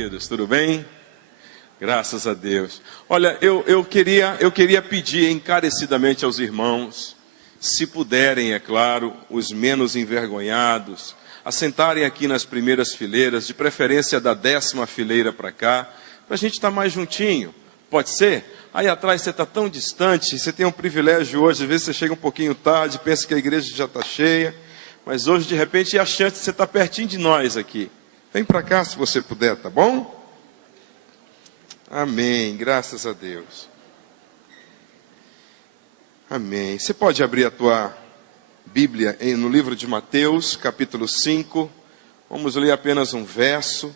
queridos, tudo bem? Graças a Deus. Olha, eu queria pedir encarecidamente aos irmãos, se puderem, é claro, os menos envergonhados, a sentarem aqui nas primeiras fileiras, de preferência da 10ª fileira para cá, para a gente estar mais juntinho. Pode ser? Aí atrás você está tão distante, você tem um privilégio hoje, às vezes você chega um pouquinho tarde, pensa que a igreja já está cheia, mas hoje, de repente, é a chance de você estar pertinho de nós aqui. Vem para cá se você puder, tá bom? Amém, graças a Deus. Amém. Você pode abrir a tua Bíblia no livro de Mateus, capítulo 5. Vamos ler apenas um verso.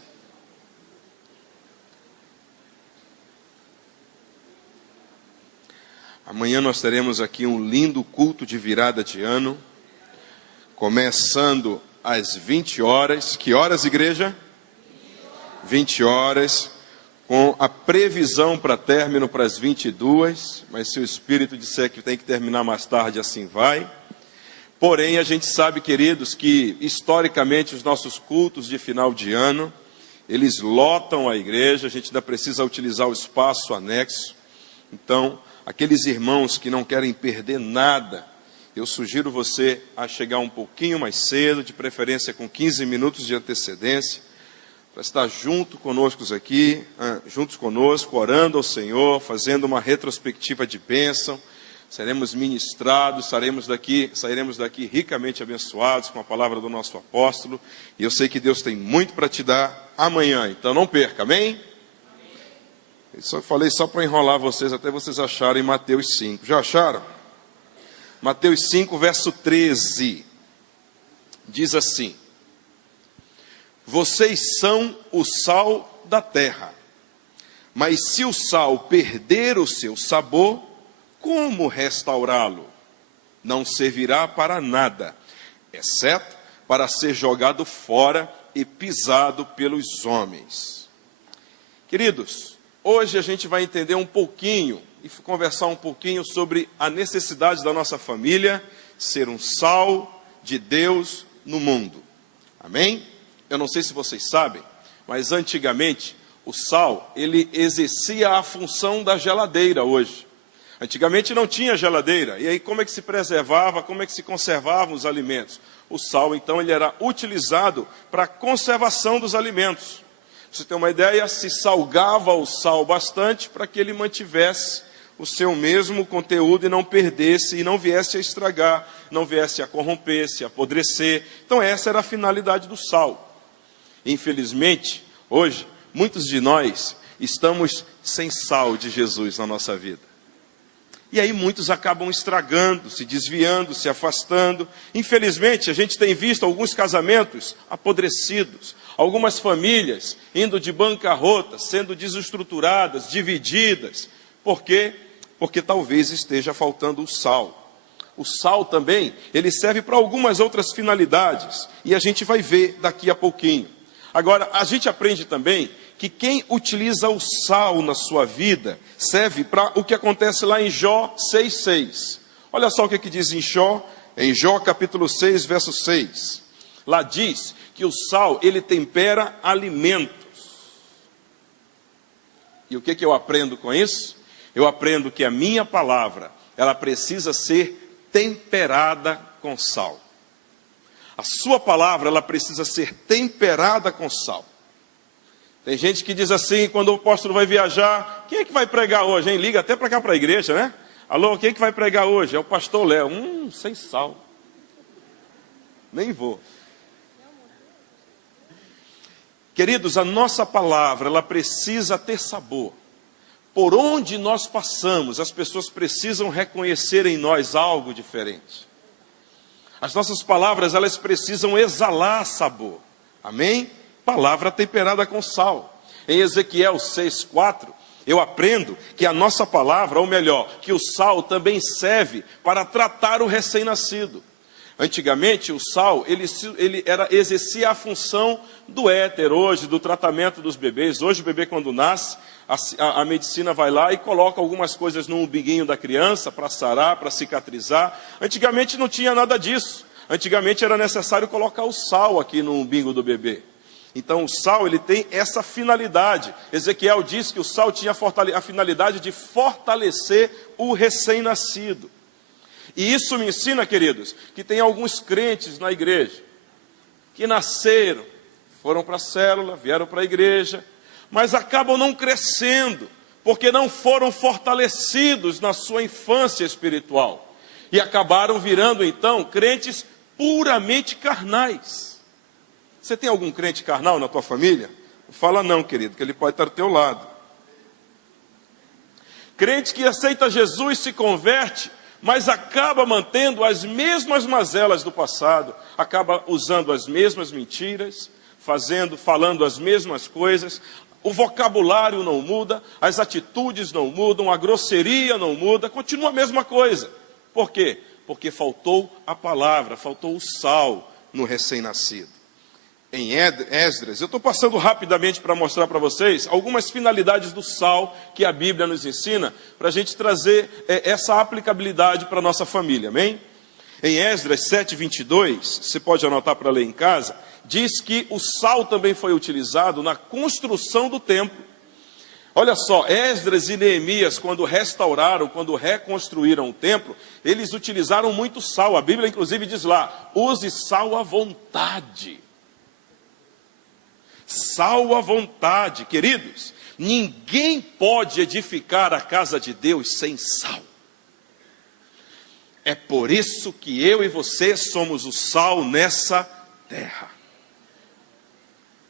Amanhã nós teremos aqui um lindo culto de virada de ano, começando às 20 horas. Que horas, igreja? 20 horas, com a previsão para término para as 22, mas se o Espírito disser que tem que terminar mais tarde, assim vai. Porém, a gente sabe, queridos, que historicamente os nossos cultos de final de ano, eles lotam a igreja, a gente ainda precisa utilizar o espaço anexo. Então, aqueles irmãos que não querem perder nada, eu sugiro você a chegar um pouquinho mais cedo, de preferência com 15 minutos de antecedência, para estar juntos conosco, orando ao Senhor, fazendo uma retrospectiva de bênção. Seremos ministrados, sairemos daqui ricamente abençoados com a palavra do nosso apóstolo. E eu sei que Deus tem muito para te dar amanhã, então não perca, amém? Eu só falei só para enrolar vocês, até vocês acharem Mateus 5. Já acharam? Mateus 5, verso 13. Diz assim: vocês são o sal da terra, mas se o sal perder o seu sabor, como restaurá-lo? Não servirá para nada, exceto para ser jogado fora e pisado pelos homens. Queridos, hoje a gente vai entender um pouquinho e conversar um pouquinho sobre a necessidade da nossa família ser um sal de Deus no mundo. Amém? Eu não sei se vocês sabem, mas antigamente o sal, ele exercia a função da geladeira hoje. Antigamente não tinha geladeira, e aí como é que se preservava, como é que se conservavam os alimentos? O sal, então, ele era utilizado para a conservação dos alimentos. Pra você ter uma ideia, se salgava o sal bastante para que ele mantivesse o seu mesmo conteúdo e não perdesse, e não viesse a estragar, não viesse a corromper, se apodrecer. Então essa era a finalidade do sal. Infelizmente, hoje, muitos de nós estamos sem sal de Jesus na nossa vida. E aí muitos acabam estragando, se desviando, se afastando. Infelizmente, a gente tem visto alguns casamentos apodrecidos, algumas famílias indo de bancarrota, sendo desestruturadas, divididas. Por quê? Porque talvez esteja faltando o sal. O sal também, ele serve para algumas outras finalidades, e a gente vai ver daqui a pouquinho. Agora, a gente aprende também que quem utiliza o sal na sua vida serve para o que acontece lá em Jó 6,6. Olha só o que diz em Jó capítulo 6, verso 6. Lá diz que o sal, ele tempera alimentos. E o que eu aprendo com isso? Eu aprendo que a minha palavra, ela precisa ser temperada com sal. A sua palavra, ela precisa ser temperada com sal. Tem gente que diz assim, quando o apóstolo vai viajar, quem é que vai pregar hoje, hein? Liga até para cá, para a igreja, né? Alô, quem é que vai pregar hoje? É o pastor Léo. Sem sal. Nem vou. Queridos, a nossa palavra, ela precisa ter sabor. Por onde nós passamos, as pessoas precisam reconhecer em nós algo diferente. As nossas palavras, elas precisam exalar sabor. Amém? Palavra temperada com sal. Em Ezequiel 6,4, eu aprendo que a nossa palavra, ou melhor, que o sal também serve para tratar o recém-nascido. Antigamente, o sal, exercia a função do éter, hoje, do tratamento dos bebês. Hoje, o bebê, quando nasce, a medicina vai lá e coloca algumas coisas no umbiguinho da criança para sarar, para cicatrizar. Antigamente não tinha nada disso. Antigamente era necessário colocar o sal aqui no umbigo do bebê. Então o sal, ele tem essa finalidade. Ezequiel diz que o sal tinha a finalidade de fortalecer o recém-nascido. E isso me ensina, queridos, que tem alguns crentes na igreja que nasceram, foram para a célula, vieram para a igreja, mas acabam não crescendo, porque não foram fortalecidos na sua infância espiritual. E acabaram virando, então, crentes puramente carnais. Você tem algum crente carnal na tua família? Não fala não, querido, que ele pode estar do teu lado. Crente que aceita Jesus, se converte, mas acaba mantendo as mesmas mazelas do passado, acaba usando as mesmas mentiras, falando as mesmas coisas. O vocabulário não muda, as atitudes não mudam, a grosseria não muda, continua a mesma coisa. Por quê? Porque faltou a palavra, faltou o sal no recém-nascido. Em Esdras, eu estou passando rapidamente para mostrar para vocês algumas finalidades do sal que a Bíblia nos ensina, para a gente trazer essa aplicabilidade para a nossa família, amém? Em Esdras 7:22, você pode anotar para ler em casa, diz que o sal também foi utilizado na construção do templo. Olha só, Esdras e Neemias, quando restauraram, quando reconstruíram o templo, eles utilizaram muito sal. A Bíblia inclusive diz lá, use sal à vontade. Sal à vontade, queridos. Ninguém pode edificar a casa de Deus sem sal. É por isso que eu e você somos o sal nessa terra.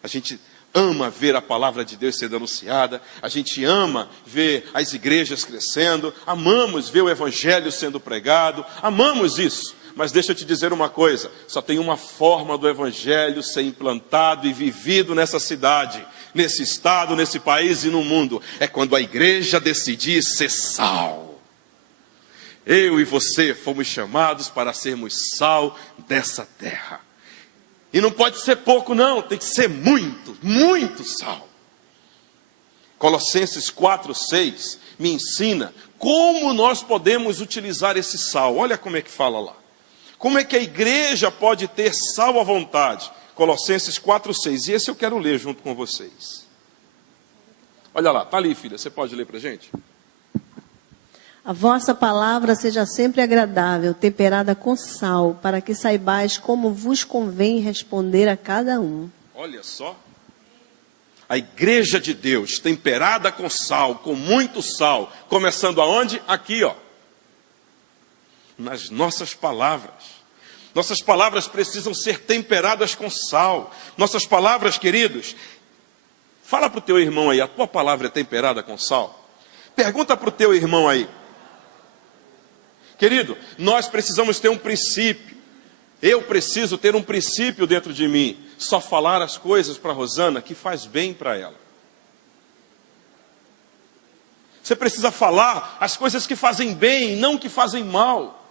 A gente ama ver a palavra de Deus sendo anunciada, a gente ama ver as igrejas crescendo, amamos ver o evangelho sendo pregado, amamos isso. Mas deixa eu te dizer uma coisa, só tem uma forma do evangelho ser implantado e vivido nessa cidade, nesse estado, nesse país e no mundo. É quando a igreja decidir ser sal. Eu e você fomos chamados para sermos sal dessa terra. E não pode ser pouco não, tem que ser muito, muito sal. Colossenses 4:6 me ensina como nós podemos utilizar esse sal. Olha como é que fala lá. Como é que a igreja pode ter sal à vontade? Colossenses 4:6. E esse eu quero ler junto com vocês. Olha lá, está ali, filha. Você pode ler para a gente? A vossa palavra seja sempre agradável, temperada com sal, para que saibais como vos convém responder a cada um. Olha só. A igreja de Deus, temperada com sal, com muito sal. Começando aonde? Aqui, ó. Nas nossas palavras. Nossas palavras precisam ser temperadas com sal. Nossas palavras, queridos, fala para o teu irmão aí, a tua palavra é temperada com sal? Pergunta para o teu irmão aí. Querido, nós precisamos ter um princípio. Eu preciso ter um princípio dentro de mim. Só falar as coisas para a Rosana que faz bem para ela. Você precisa falar as coisas que fazem bem, não que fazem mal.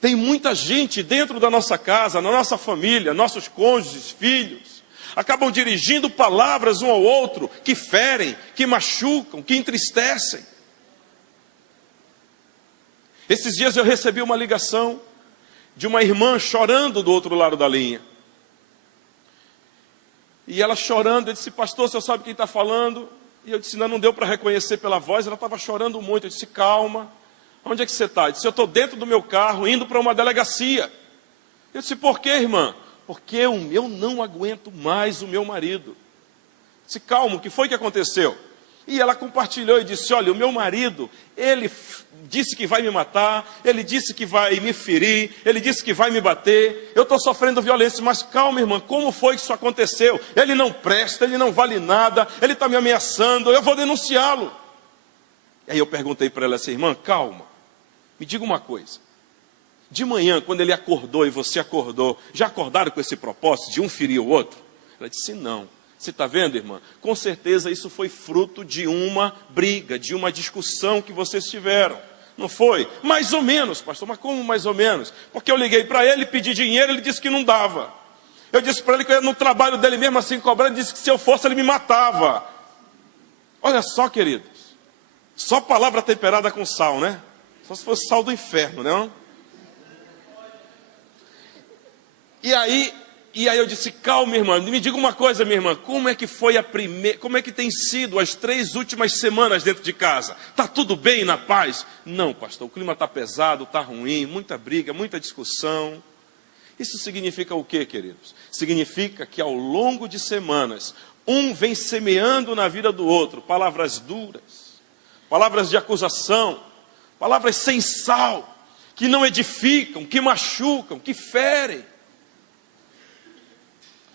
Tem muita gente dentro da nossa casa, na nossa família, nossos cônjuges, filhos, acabam dirigindo palavras um ao outro que ferem, que machucam, que entristecem. Esses dias eu recebi uma ligação de uma irmã chorando do outro lado da linha. E ela chorando, eu disse, pastor, o senhor sabe quem está falando? E eu disse, não deu para reconhecer pela voz, ela estava chorando muito. Eu disse, calma. Onde é que você está? Eu disse, eu estou dentro do meu carro, indo para uma delegacia. Eu disse, por quê, irmã? Porque eu não aguento mais o meu marido. Eu disse, calma, o que foi que aconteceu? E ela compartilhou e disse, olha, o meu marido, ele disse que vai me matar, ele disse que vai me ferir, ele disse que vai me bater, eu estou sofrendo violência, mas calma, irmã, como foi que isso aconteceu? Ele não presta, ele não vale nada, ele está me ameaçando, eu vou denunciá-lo. Aí eu perguntei para ela assim, irmã, calma, me diga uma coisa. De manhã, quando ele acordou e você acordou, já acordaram com esse propósito de um ferir o outro? Ela disse, não. Você está vendo, irmã? Com certeza isso foi fruto de uma briga, de uma discussão que vocês tiveram. Não foi? Mais ou menos, pastor. Mas como mais ou menos? Porque eu liguei para ele, pedi dinheiro, ele disse que não dava. Eu disse para ele que eu ia no trabalho dele mesmo assim cobrando, ele disse que se eu fosse ele me matava. Olha só, queridos. Só palavra temperada com sal, né? Só se fosse sal do inferno, não? E aí, E aí eu disse, calma, irmã, me diga uma coisa, minha irmã, como é que foi como é que tem sido as 3 últimas semanas dentro de casa? Está tudo bem, na paz? Não, pastor, o clima está pesado, está ruim, muita briga, muita discussão. Isso significa o quê, queridos? Significa que ao longo de semanas, um vem semeando na vida do outro palavras duras, palavras de acusação, palavras sem sal, que não edificam, que machucam, que ferem.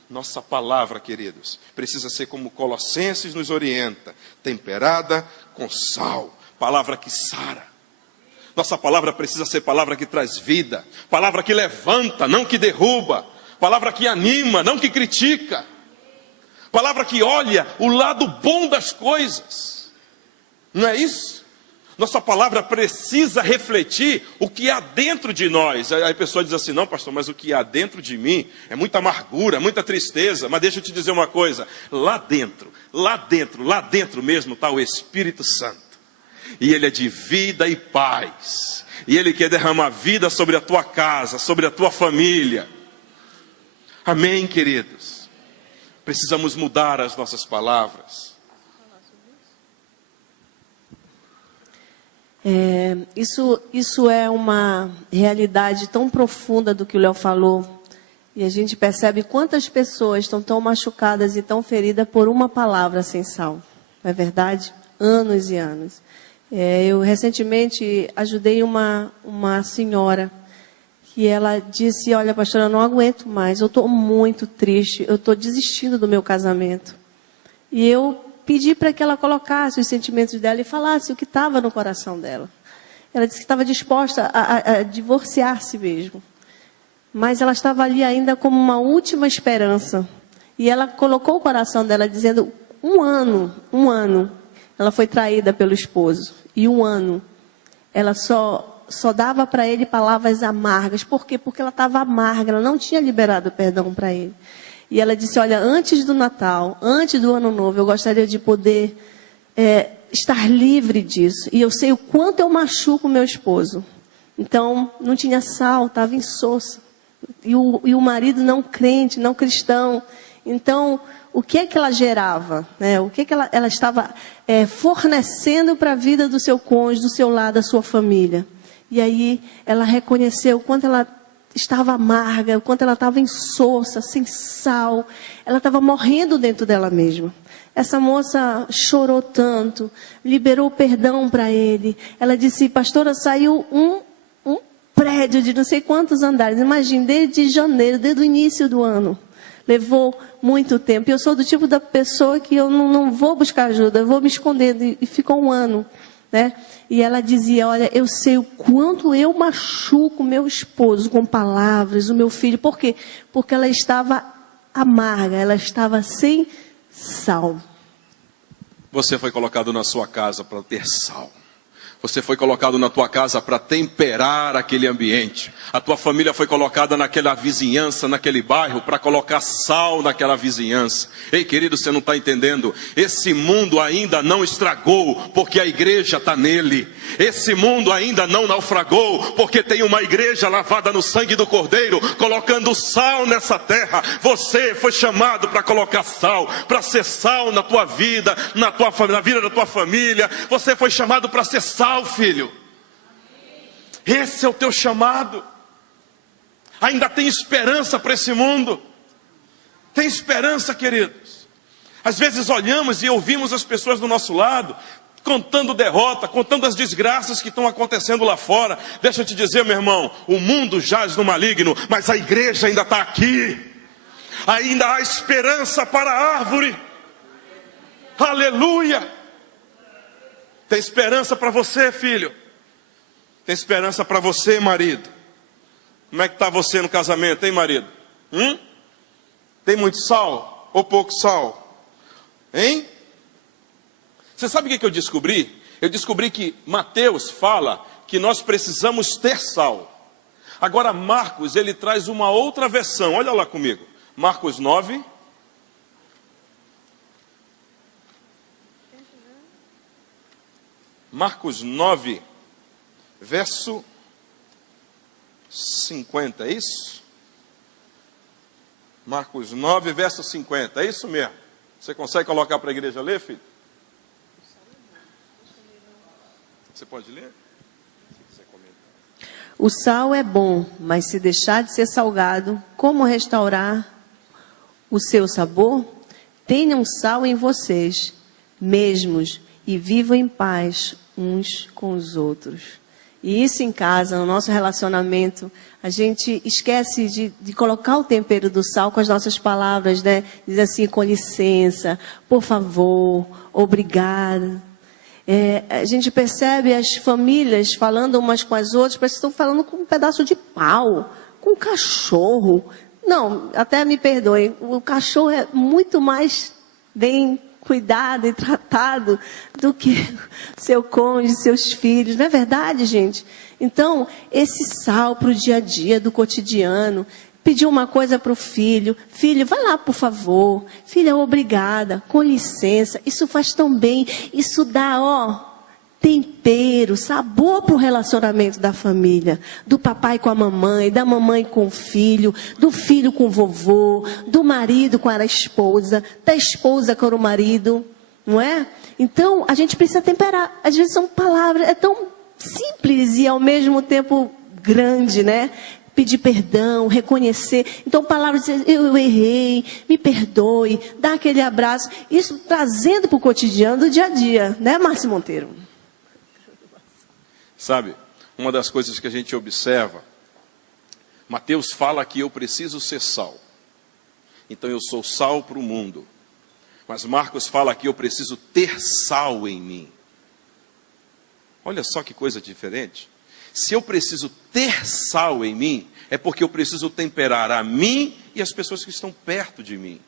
Nossa palavra, queridos, precisa ser como Colossenses nos orienta, temperada com sal, palavra que sara. Nossa palavra precisa ser palavra que traz vida, palavra que levanta, não que derruba, palavra que anima, não que critica, palavra que olha o lado bom das coisas. Não é isso? Nossa palavra precisa refletir o que há dentro de nós. Aí a pessoa diz assim, não, pastor, mas o que há dentro de mim é muita amargura, muita tristeza. Mas deixa eu te dizer uma coisa, lá dentro mesmo está o Espírito Santo. E ele é de vida e paz. E ele quer derramar vida sobre a tua casa, sobre a tua família. Amém, queridos? Precisamos mudar as nossas palavras. Isso é uma realidade tão profunda do que o Léo falou. E a gente percebe quantas pessoas estão tão machucadas e tão feridas por uma palavra sem sal. Não é verdade? Anos e anos. Eu recentemente ajudei uma senhora que ela disse, olha, pastora, eu não aguento mais, eu estou muito triste, eu estou desistindo do meu casamento. E eu pedi para que ela colocasse os sentimentos dela e falasse o que estava no coração dela. Ela disse que estava disposta a divorciar-se mesmo. Mas ela estava ali ainda como uma última esperança. E ela colocou o coração dela dizendo, um ano, ela foi traída pelo esposo. E 1 ano, ela só dava para ele palavras amargas. Por quê? Porque ela estava amarga, ela não tinha liberado perdão para ele. E ela disse, olha, antes do Natal, antes do Ano Novo, eu gostaria de poder estar livre disso. E eu sei o quanto eu machuco o meu esposo. Então, não tinha sal, estava insossa. E o marido não crente, não cristão. Então, o que é que ela gerava? O que é que ela estava fornecendo para a vida do seu cônjuge, do seu lado, da sua família? E aí, ela reconheceu o quanto ela estava amarga, o quanto ela estava insossa, sem sal. Ela estava morrendo dentro dela mesma. Essa moça chorou tanto, liberou perdão para ele. Ela disse, pastora, saiu um prédio de não sei quantos andares. Imagine, desde janeiro, desde o início do ano. Levou muito tempo. Eu sou do tipo da pessoa que eu não vou buscar ajuda, eu vou me esconder. E ficou 1 ano. E ela dizia, olha, eu sei o quanto eu machuco meu esposo com palavras, o meu filho. Por quê? Porque ela estava amarga, ela estava sem sal. Você foi colocado na sua casa para ter sal. Você foi colocado na tua casa para temperar aquele ambiente. A tua família foi colocada naquela vizinhança, naquele bairro, para colocar sal naquela vizinhança. Ei, querido, você não está entendendo? Esse mundo ainda não estragou, porque a igreja está nele. Esse mundo ainda não naufragou, porque tem uma igreja lavada no sangue do Cordeiro, colocando sal nessa terra. Você foi chamado para colocar sal, para ser sal na tua vida, na vida da tua família. Você foi chamado para ser sal, filho. Esse é o teu chamado. Ainda tem esperança para esse mundo. Tem esperança, queridos. Às vezes olhamos e ouvimos as pessoas do nosso lado contando derrota, contando as desgraças que estão acontecendo lá fora. Deixa eu te dizer, meu irmão, o mundo jaz no maligno, mas a igreja ainda está aqui. Ainda há esperança para a árvore. Aleluia! Tem esperança para você, filho. Tem esperança para você, marido. Como é que está você no casamento, hein, marido? Tem muito sal ou pouco sal? Hein? Você sabe o que eu descobri? Eu descobri que Mateus fala que nós precisamos ter sal. Agora Marcos, ele traz uma outra versão. Olha lá comigo. Marcos 9. Marcos 9, verso 50, é isso? Marcos 9, verso 50. É isso mesmo. Você consegue colocar para a igreja ler, filho? Você pode ler? O sal é bom, mas se deixar de ser salgado, como restaurar o seu sabor? Tenham sal em vocês mesmos e vivam em paz uns com os outros. E isso em casa, no nosso relacionamento, a gente esquece de colocar o tempero do sal com as nossas palavras, né? Diz assim, com licença, por favor, obrigada. A gente percebe as famílias falando umas com as outras, parece que estão falando com um pedaço de pau, com um cachorro. Não, até me perdoem, o cachorro é muito mais bem cuidado e tratado do que seu cônjuge, seus filhos. Não é verdade, gente? Então, esse sal para o dia a dia, do cotidiano, pedir uma coisa para o filho, filho, vai lá, por favor, filha, obrigada, com licença, isso faz tão bem, isso dá, tempero, sabor para o relacionamento da família, do papai com a mamãe, da mamãe com o filho, do filho com o vovô, do marido com a esposa, da esposa com o marido, não é? Então, a gente precisa temperar, às vezes são palavras, é tão simples e ao mesmo tempo grande, né? Pedir perdão, reconhecer. Então, palavras, eu errei, me perdoe, dá aquele abraço. Isso trazendo para o cotidiano do dia a dia, né, Márcio Monteiro? Sabe, uma das coisas que a gente observa, Mateus fala que eu preciso ser sal. Então, eu sou sal para o mundo. Mas Marcos fala que eu preciso ter sal em mim. Olha só que coisa diferente. Se eu preciso ter sal em mim, é porque eu preciso temperar a mim e as pessoas que estão perto de mim.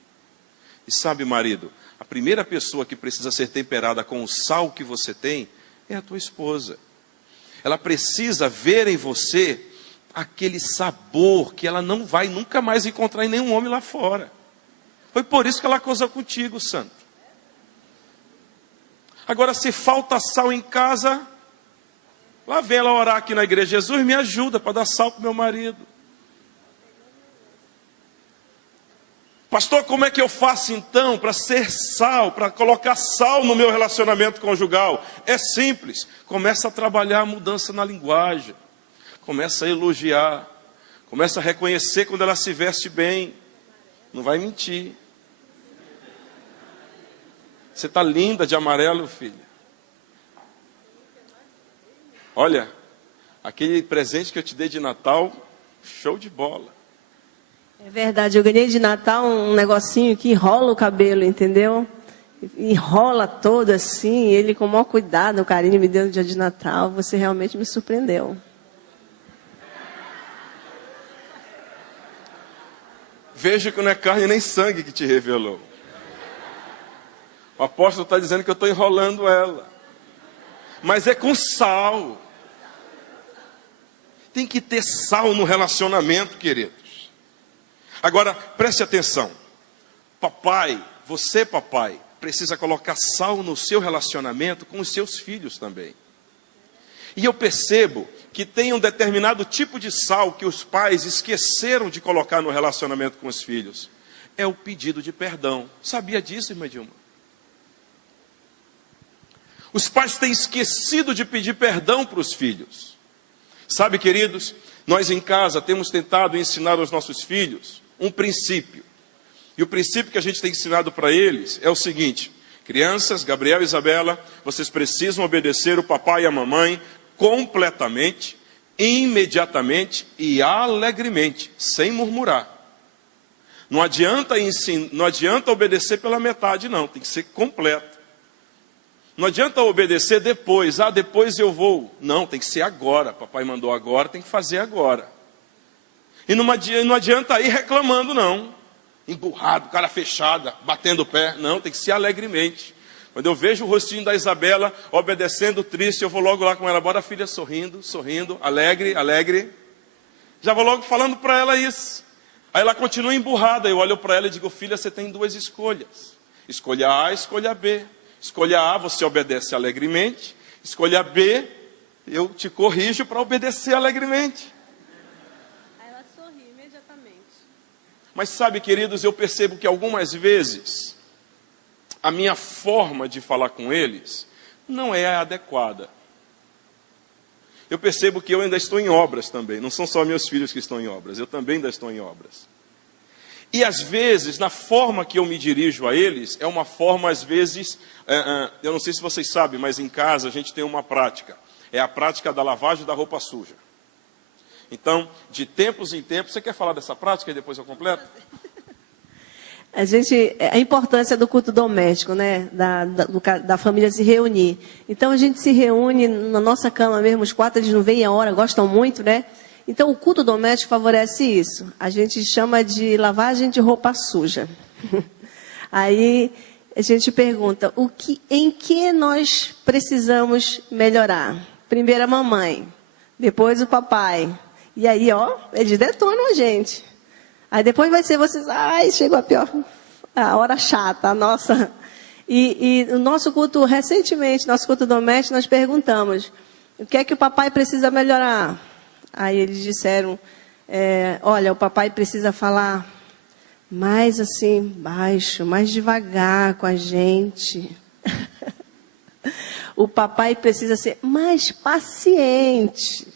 E sabe, marido, a primeira pessoa que precisa ser temperada com o sal que você tem é a tua esposa. Ela precisa ver em você aquele sabor que ela não vai nunca mais encontrar em nenhum homem lá fora. Foi por isso que ela casou contigo, santo. Agora, se falta sal em casa, lá vem ela orar aqui na igreja, Jesus me ajuda para dar sal para o meu marido. Pastor, como é que eu faço então para ser sal, para colocar sal no meu relacionamento conjugal? É simples, começa a trabalhar a mudança na linguagem, começa a elogiar, começa a reconhecer quando ela se veste bem, não vai mentir. Você está linda de amarelo, filha. Olha, aquele presente que eu te dei de Natal, show de bola. É verdade, eu ganhei de Natal um negocinho que enrola o cabelo, entendeu? Enrola todo assim, ele com o maior cuidado, o carinho me deu no dia de Natal, você realmente me surpreendeu. Veja que não é carne nem sangue que te revelou. O apóstolo está dizendo que eu estou enrolando ela. Mas é com sal. Tem que ter sal no relacionamento, queridos. Agora, preste atenção. Papai, você papai, precisa colocar sal no seu relacionamento com os seus filhos também. E eu percebo que tem um determinado tipo de sal que os pais esqueceram de colocar no relacionamento com os filhos. É o pedido de perdão. Sabia disso, irmã Dilma? Os pais têm esquecido de pedir perdão para os filhos. Sabe, queridos, nós em casa temos tentado ensinar aos nossos filhos um princípio. E o princípio que a gente tem ensinado para eles é o seguinte: crianças, Gabriel e Isabela, vocês precisam obedecer o papai e a mamãe completamente, imediatamente e alegremente, sem murmurar. Não adianta obedecer pela metade, não, tem que ser completo. Não adianta obedecer depois, depois eu vou. Não, tem que ser agora, papai mandou agora, tem que fazer agora. E não adianta ir reclamando, não. Emburrado, cara fechada, batendo o pé. Não, tem que ser alegremente. Quando eu vejo o rostinho da Isabela obedecendo triste, eu vou logo lá com ela. Bora, filha, sorrindo, sorrindo, alegre, alegre. Já vou logo falando para ela isso. Aí ela continua emburrada. Eu olho para ela e digo: filha, você tem duas escolhas. Escolha A, escolha B. Escolha A, você obedece alegremente. Escolha B, eu te corrijo para obedecer alegremente. Aí ela sorri imediatamente. Mas sabe, queridos, eu percebo que algumas vezes a minha forma de falar com eles não é a adequada. Eu percebo que eu ainda estou em obras também. Não são só meus filhos que estão em obras, eu também ainda estou em obras. E às vezes, na forma que eu me dirijo a eles, é uma forma, às vezes, eu não sei se vocês sabem, mas em casa a gente tem uma prática. É a prática da lavagem da roupa suja. Então, de tempos em tempos, você quer falar dessa prática e depois eu completo? A importância do culto doméstico, né? Da família se reunir. Então, a gente se reúne na nossa cama mesmo, os 4, eles não veem a hora, gostam muito, né? Então, o culto doméstico favorece isso. A gente chama de lavagem de roupa suja. Aí, a gente pergunta, em que nós precisamos melhorar? Primeiro a mamãe, depois o papai. E aí, eles detonam a gente. Aí depois vai ser vocês, chegou a hora chata, a nossa. E o nosso culto, recentemente, nosso culto doméstico, nós perguntamos, o que é que o papai precisa melhorar? Aí eles disseram, olha, o papai precisa falar mais assim, baixo, mais devagar com a gente. O papai precisa ser mais paciente.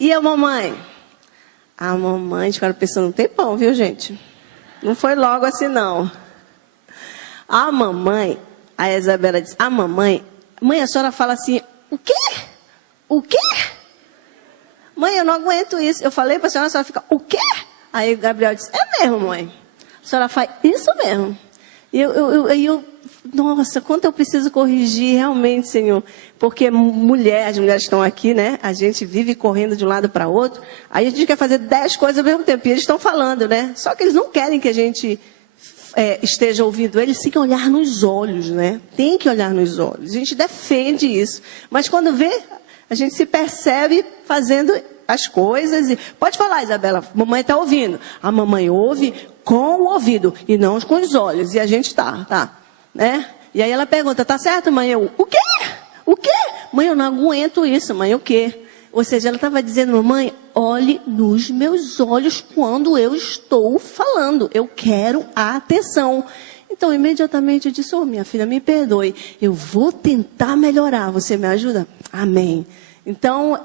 E a mamãe? A mamãe, ficaram pensando um tempão, viu, gente? Não foi logo assim, não. A mamãe, a Isabela disse, mãe, a senhora fala assim, o quê? O quê? Mãe, eu não aguento isso. Eu falei para a senhora fica, o quê? Aí o Gabriel disse, é mesmo, mãe. A senhora faz isso mesmo. E eu nossa, quanto eu preciso corrigir realmente, Senhor. Porque as mulheres estão aqui, né? A gente vive correndo de um lado para outro. Aí a gente quer fazer 10 coisas ao mesmo tempo. E eles estão falando, né? Só que eles não querem que a gente esteja ouvindo. Eles têm que olhar nos olhos, né? Tem que olhar nos olhos. A gente defende isso. Mas quando vê, a gente se percebe fazendo as coisas. Pode falar, Isabela. Mamãe está ouvindo. A mamãe ouve com o ouvido e não com os olhos. E a gente tá. Né? E aí ela pergunta, tá certo, mãe? O quê? O quê? Mãe, eu não aguento isso, mãe, o quê? Ou seja, ela estava dizendo, mamãe, olhe nos meus olhos quando eu estou falando. Eu quero a atenção. Então, imediatamente eu disse, minha filha, me perdoe. Eu vou tentar melhorar. Você me ajuda? Amém. Então,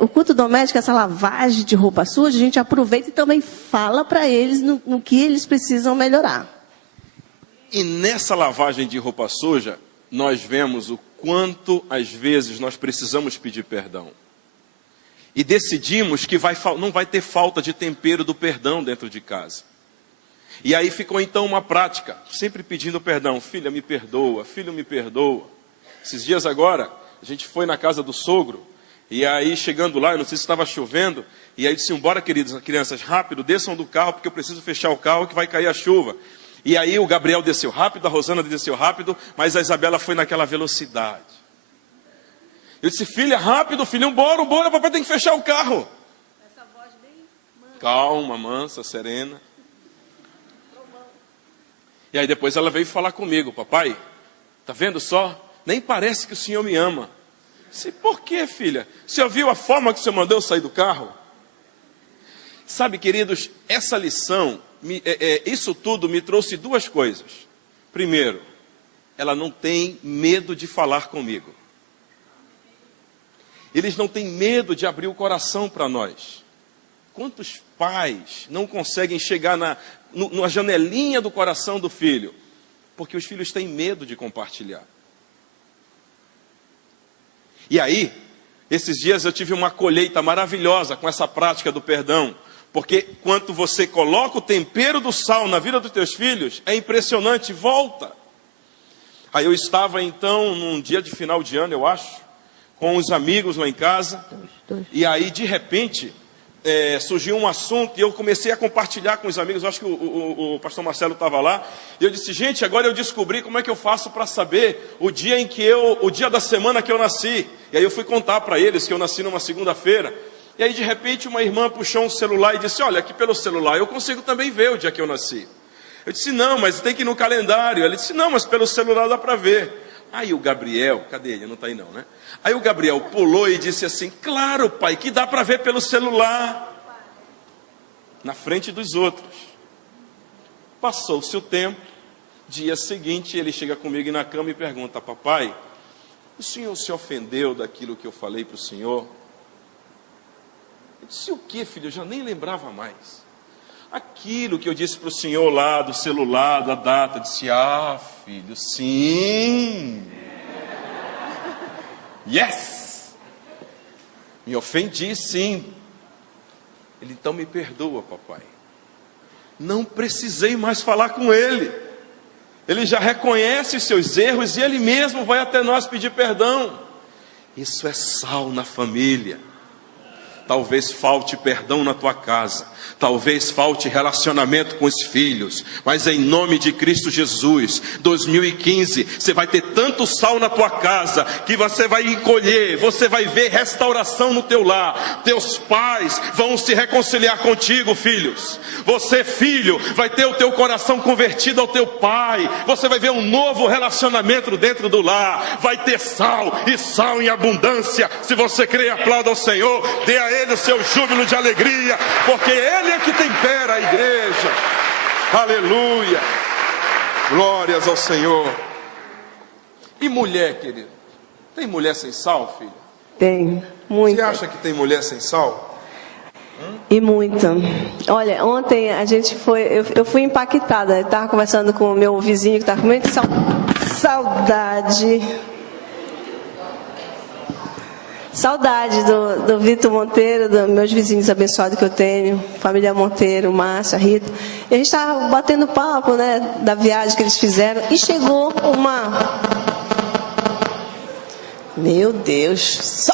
o culto doméstico, essa lavagem de roupa suja, a gente aproveita e também fala para eles no que eles precisam melhorar. E nessa lavagem de roupa suja, nós vemos o quanto, às vezes, nós precisamos pedir perdão. E decidimos que não vai ter falta de tempero do perdão dentro de casa. E aí ficou, então, uma prática, sempre pedindo perdão. Filha, me perdoa, filho, me perdoa. Esses dias agora, a gente foi na casa do sogro, e aí, chegando lá, eu não sei se estava chovendo, e aí disse, bora, queridos, crianças, rápido, desçam do carro, porque eu preciso fechar o carro, que vai cair a chuva. E aí o Gabriel desceu rápido, a Rosana desceu rápido, mas a Isabela foi naquela velocidade. Eu disse, filha, rápido, filhinho, bora, papai tem que fechar o carro. Essa voz bem mansa. Calma, mansa, serena. E aí depois ela veio falar comigo, papai, tá vendo só? Nem parece que o senhor me ama. Eu disse, por quê, filha? O senhor viu a forma que o senhor mandou eu sair do carro? Sabe, queridos, essa lição... isso tudo me trouxe 2 coisas. Primeiro, ela não tem medo de falar comigo. Eles não têm medo de abrir o coração para nós. Quantos pais não conseguem chegar na janelinha do coração do filho? Porque os filhos têm medo de compartilhar. E aí, esses dias eu tive uma colheita maravilhosa com essa prática do perdão. Porque quando você coloca o tempero do sal na vida dos teus filhos, é impressionante, volta. Aí eu estava então, num dia de final de ano, eu acho, com os amigos lá em casa, e aí de repente surgiu um assunto, e eu comecei a compartilhar com os amigos, eu acho que o pastor Marcelo estava lá, e eu disse, gente, agora eu descobri como é que eu faço para saber o dia da semana que eu nasci. E aí eu fui contar para eles que eu nasci numa segunda-feira. E aí, de repente, uma irmã puxou um celular e disse, olha, aqui pelo celular eu consigo também ver o dia que eu nasci. Eu disse, não, mas tem que ir no calendário. Ele disse, não, mas pelo celular dá para ver. Aí o Gabriel, cadê ele? Não está aí não, né? Aí o Gabriel pulou e disse assim, claro, pai, que dá para ver pelo celular. na frente dos outros. Passou-se o tempo, dia seguinte ele chega comigo na cama e pergunta: papai, o senhor se ofendeu daquilo que eu falei para o senhor? Eu disse: o que, filho? Eu já nem lembrava mais. Aquilo que eu disse para o senhor lá do celular, da data. Eu disse: ah, filho, sim. Yes. Me ofendi, sim. Ele: então me perdoa, papai. Não precisei mais falar com ele. Ele já reconhece os seus erros e ele mesmo vai até nós pedir perdão. Isso é sal na família. Talvez falte perdão na tua casa, talvez falte relacionamento com os filhos, mas em nome de Cristo Jesus, 2015, você vai ter tanto sal na tua casa, que você vai colher, você vai ver restauração no teu lar. Teus pais vão se reconciliar contigo, filhos. Você, filho, vai ter o teu coração convertido ao teu pai. Você vai ver um novo relacionamento dentro do lar. Vai ter sal, e sal em abundância. Se você crê, aplauda ao Senhor, dê a Ele o seu júbilo de alegria, porque Ele é que tempera a igreja. Aleluia, glórias ao Senhor. E mulher, querido, tem mulher sem sal, filho? Tem, muita. Você acha que tem mulher sem sal? E muita. Olha, ontem a gente foi, eu fui impactada. Eu estava conversando com o meu vizinho que estava com muita saudade. Saudade do Vitor Monteiro, dos meus vizinhos abençoados que eu tenho, família Monteiro, Márcia, Rita. E a gente estava batendo papo, né, da viagem que eles fizeram. E chegou uma... Meu Deus!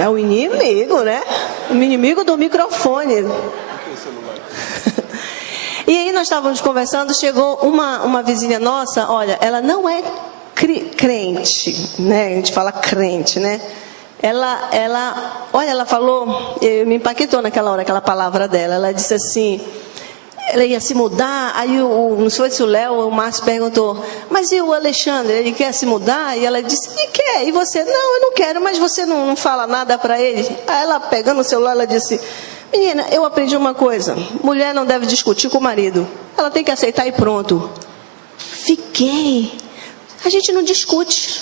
É o inimigo, né? O inimigo do microfone. E aí nós estávamos conversando, chegou uma vizinha nossa, olha, ela não é crente, né? A gente fala crente, né? Olha, ela falou, me impactou naquela hora, aquela palavra dela. Ela disse assim, ela ia se mudar, aí não sei se o Léo ou o Márcio perguntou, mas e o Alexandre, ele quer se mudar? E ela disse, e quer? E você? Não, eu não quero, mas você não fala nada para ele? Aí ela, pegando o celular, ela disse, menina, eu aprendi uma coisa, mulher não deve discutir com o marido, ela tem que aceitar e pronto. Fiquei... A gente não discute.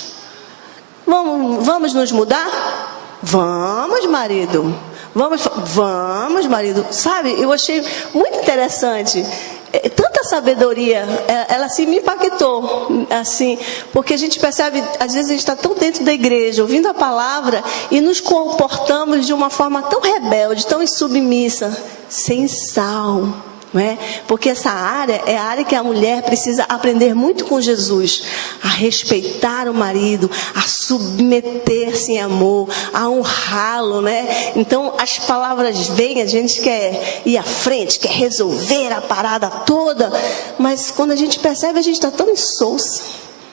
Vamos nos mudar? Vamos, marido. Vamos, marido. Sabe, eu achei muito interessante. Tanta sabedoria, ela se me impactou, assim, porque a gente percebe, às vezes a gente está tão dentro da igreja, ouvindo a palavra, e nos comportamos de uma forma tão rebelde, tão insubmissa, sem sal. Não é? Porque essa área é a área que a mulher precisa aprender muito com Jesus, a respeitar o marido, a submeter-se em amor, a honrá-lo, né? Então as palavras vêm, a gente quer ir à frente, quer resolver a parada toda, mas quando a gente percebe, a gente está tão insossa,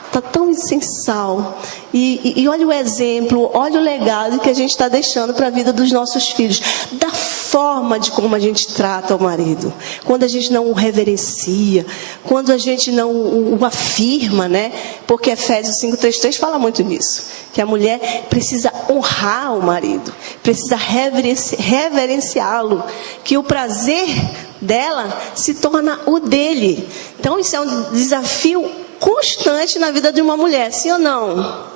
está tão insensal. E olha o exemplo, olha o legado que a gente está deixando para a vida dos nossos filhos, da forma de como a gente trata o marido, quando a gente não o reverencia, quando a gente não o afirma, né? Porque Efésios 5:3 fala muito nisso, que a mulher precisa honrar o marido, precisa reverenciá-lo, que o prazer dela se torna o dele. Então isso é um desafio constante na vida de uma mulher, sim ou não?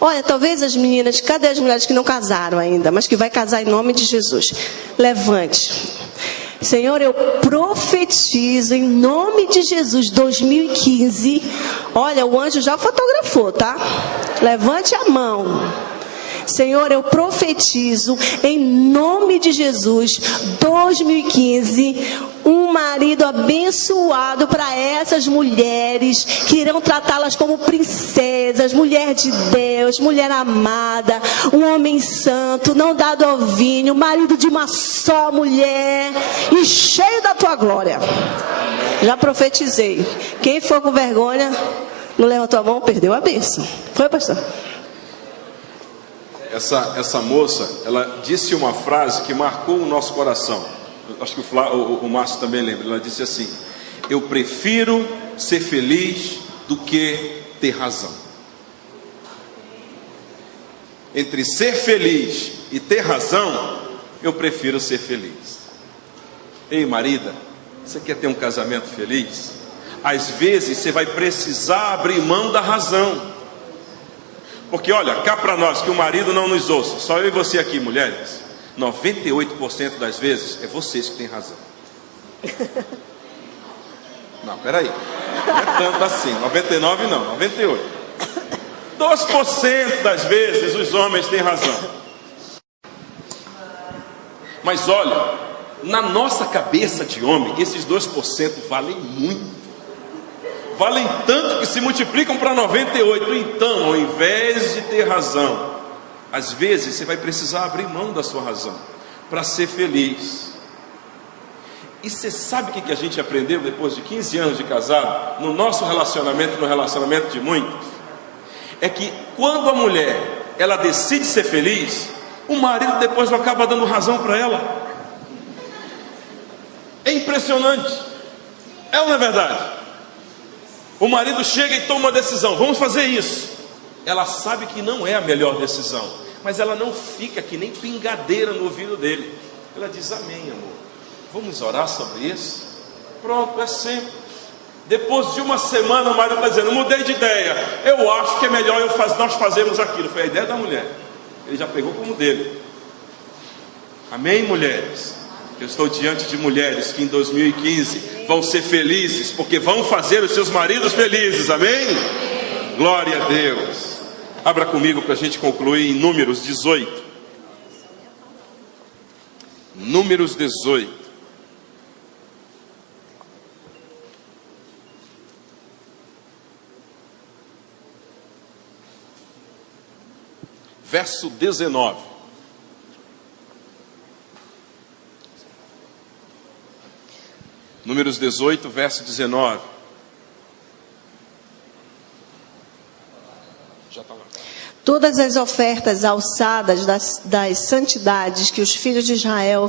Olha, talvez as meninas, cadê as mulheres que não casaram ainda, mas que vai casar em nome de Jesus? Levante. Senhor, eu profetizo em nome de Jesus, 2015. Olha, o anjo já fotografou, tá? Levante a mão. Senhor, eu profetizo em nome de Jesus, 2015, um marido abençoado para essas mulheres que irão tratá-las como princesas, mulher de Deus, mulher amada, um homem santo, não dado ao vinho, marido de uma só mulher e cheio da tua glória. Já profetizei. Quem for com vergonha, não levantou a mão, perdeu a bênção. Foi, pastor? Essa moça, ela disse uma frase que marcou o nosso coração. Acho que o Márcio também lembra. Ela disse assim: eu prefiro ser feliz do que ter razão. Entre ser feliz e ter razão, eu prefiro ser feliz. Ei, marida, você quer ter um casamento feliz? Às vezes você vai precisar abrir mão da razão. Porque olha, cá para nós, que o marido não nos ouça, só eu e você aqui, mulheres, 98% das vezes é vocês que têm razão. Não, peraí, não é tanto assim, 99 não, 98. 2% das vezes os homens têm razão. Mas olha, na nossa cabeça de homem, esses 2% valem muito. Valem tanto que se multiplicam para 98. Então, ao invés de ter razão, às vezes você vai precisar abrir mão da sua razão para ser feliz. E você sabe o que a gente aprendeu depois de 15 anos de casado, no nosso relacionamento, no relacionamento de muitos? É que quando a mulher, ela decide ser feliz, o marido depois não acaba dando razão para ela. É impressionante. É ou não é verdade? O marido chega e toma uma decisão, vamos fazer isso. Ela sabe que não é a melhor decisão, mas ela não fica que nem pingadeira no ouvido dele. Ela diz, amém, amor, vamos orar sobre isso? Pronto, é simples. Depois de uma semana o marido está dizendo, mudei de ideia, eu acho que é melhor nós fazermos aquilo. Foi a ideia da mulher, ele já pegou como dele. Amém, mulheres? Eu estou diante de mulheres que em 2015 vão ser felizes, porque vão fazer os seus maridos felizes, amém? Glória a Deus. Abra comigo para a gente concluir em Números 18. Números 18. Verso 19. Números 18, verso 19. Já está lá. Todas as ofertas alçadas das santidades que os filhos de Israel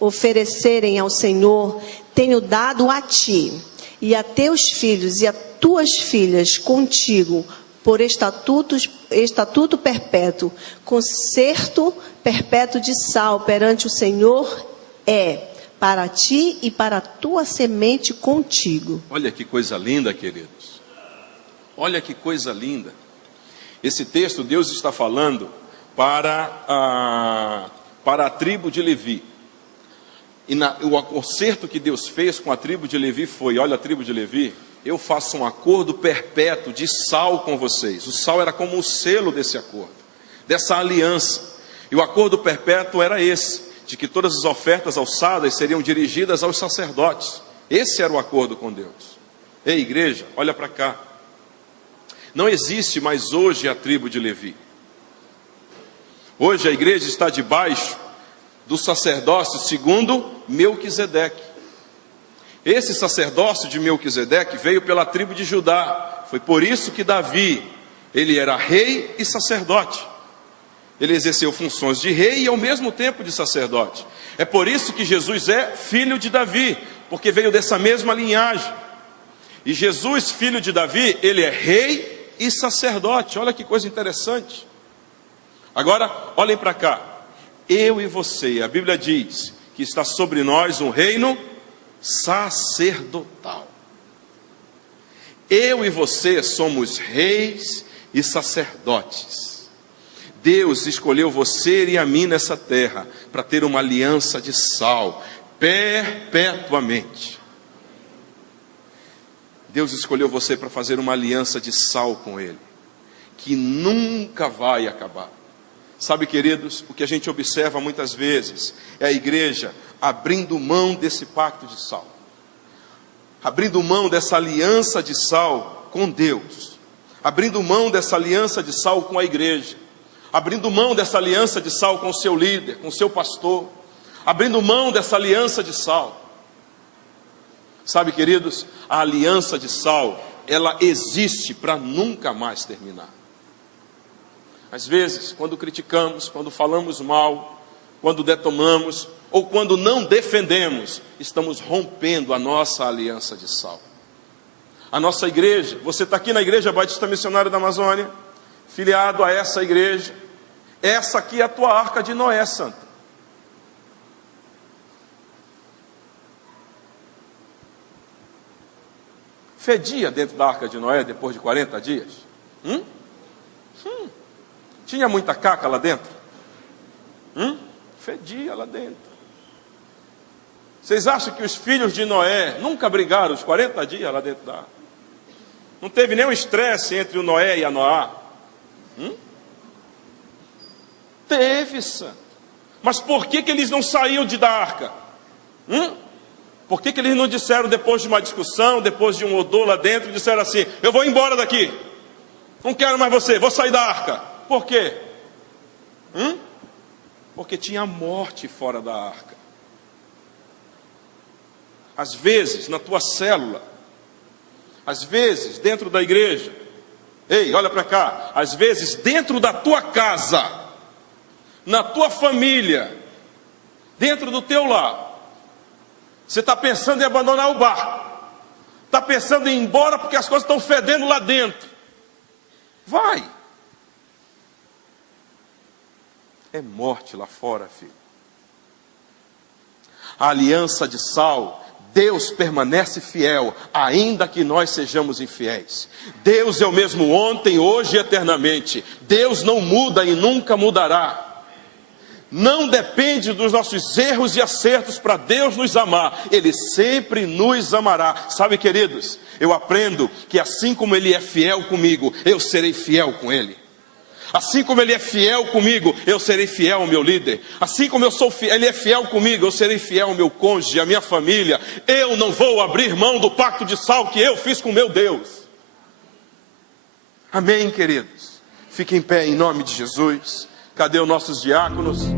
oferecerem ao Senhor, tenho dado a ti, e a teus filhos e a tuas filhas contigo, por estatuto perpétuo, concerto perpétuo de sal perante o Senhor para ti e para a tua semente contigo. Olha que coisa linda, queridos. Olha que coisa linda. Esse texto Deus está falando para a tribo de Levi. E o concerto que Deus fez com a tribo de Levi foi, olha a tribo de Levi, eu faço um acordo perpétuo de sal com vocês. O sal era como o selo desse acordo, dessa aliança. E o acordo perpétuo era esse, de que todas as ofertas alçadas seriam dirigidas aos sacerdotes. Esse era o acordo com Deus. Ei, igreja, olha para cá. Não existe mais hoje a tribo de Levi. Hoje a igreja está debaixo do sacerdócio segundo Melquisedeque. Esse sacerdócio de Melquisedeque veio pela tribo de Judá. Foi por isso que Davi, ele era rei e sacerdote. Ele exerceu funções de rei e ao mesmo tempo de sacerdote. É por isso que Jesus é filho de Davi, porque veio dessa mesma linhagem. E Jesus, filho de Davi, ele é rei e sacerdote. Olha que coisa interessante. Agora, olhem para cá. Eu e você, a Bíblia diz que está sobre nós um reino sacerdotal. Eu e você somos reis e sacerdotes. Deus escolheu você e a mim nessa terra para ter uma aliança de sal perpetuamente. Deus escolheu você para fazer uma aliança de sal com Ele, que nunca vai acabar. Sabe, queridos, o que a gente observa muitas vezes é a igreja abrindo mão desse pacto de sal, abrindo mão dessa aliança de sal com Deus, abrindo mão dessa aliança de sal com a igreja, abrindo mão dessa aliança de sal com o seu líder, com o seu pastor, abrindo mão dessa aliança de sal. Sabe, queridos, a aliança de sal, ela existe para nunca mais terminar. Às vezes, quando criticamos, quando falamos mal, quando detonamos, ou quando não defendemos, estamos rompendo a nossa aliança de sal. A nossa igreja, você está aqui na Igreja Batista Missionária da Amazônia, filiado a essa igreja, essa aqui é a tua arca de Noé, santa. fedia dentro da arca de Noé depois de 40 dias? Tinha muita caca lá dentro? Fedia lá dentro. Vocês acham que os filhos de Noé nunca brigaram os 40 dias lá dentro da arca? Não teve nenhum estresse entre o Noé e a Noá? Teve, santo. Mas por que eles não saíam da arca? Por que eles não disseram, depois de uma discussão, depois de um odor lá dentro, disseram assim: eu vou embora daqui, não quero mais você, vou sair da arca? Por quê? Porque tinha morte fora da arca. Às vezes na tua célula, às vezes dentro da igreja, ei, olha para cá, às vezes dentro da tua casa, na tua família, dentro do teu lar, você está pensando em abandonar o barco, está pensando em ir embora porque as coisas estão fedendo lá dentro. Vai. É morte lá fora, filho. A aliança de sal, Deus permanece fiel, ainda que nós sejamos infiéis. Deus é o mesmo ontem, hoje e eternamente. Deus não muda e nunca mudará. Não depende dos nossos erros e acertos para Deus nos amar. Ele sempre nos amará. Sabe, queridos, eu aprendo que assim como Ele é fiel comigo, eu serei fiel com Ele. Assim como Ele é fiel comigo, eu serei fiel ao meu líder. Assim como Ele é fiel comigo, eu serei fiel ao meu cônjuge, à minha família. Eu não vou abrir mão do pacto de sal que eu fiz com meu Deus. Amém, queridos? Fiquem em pé em nome de Jesus. Cadê os nossos diáconos?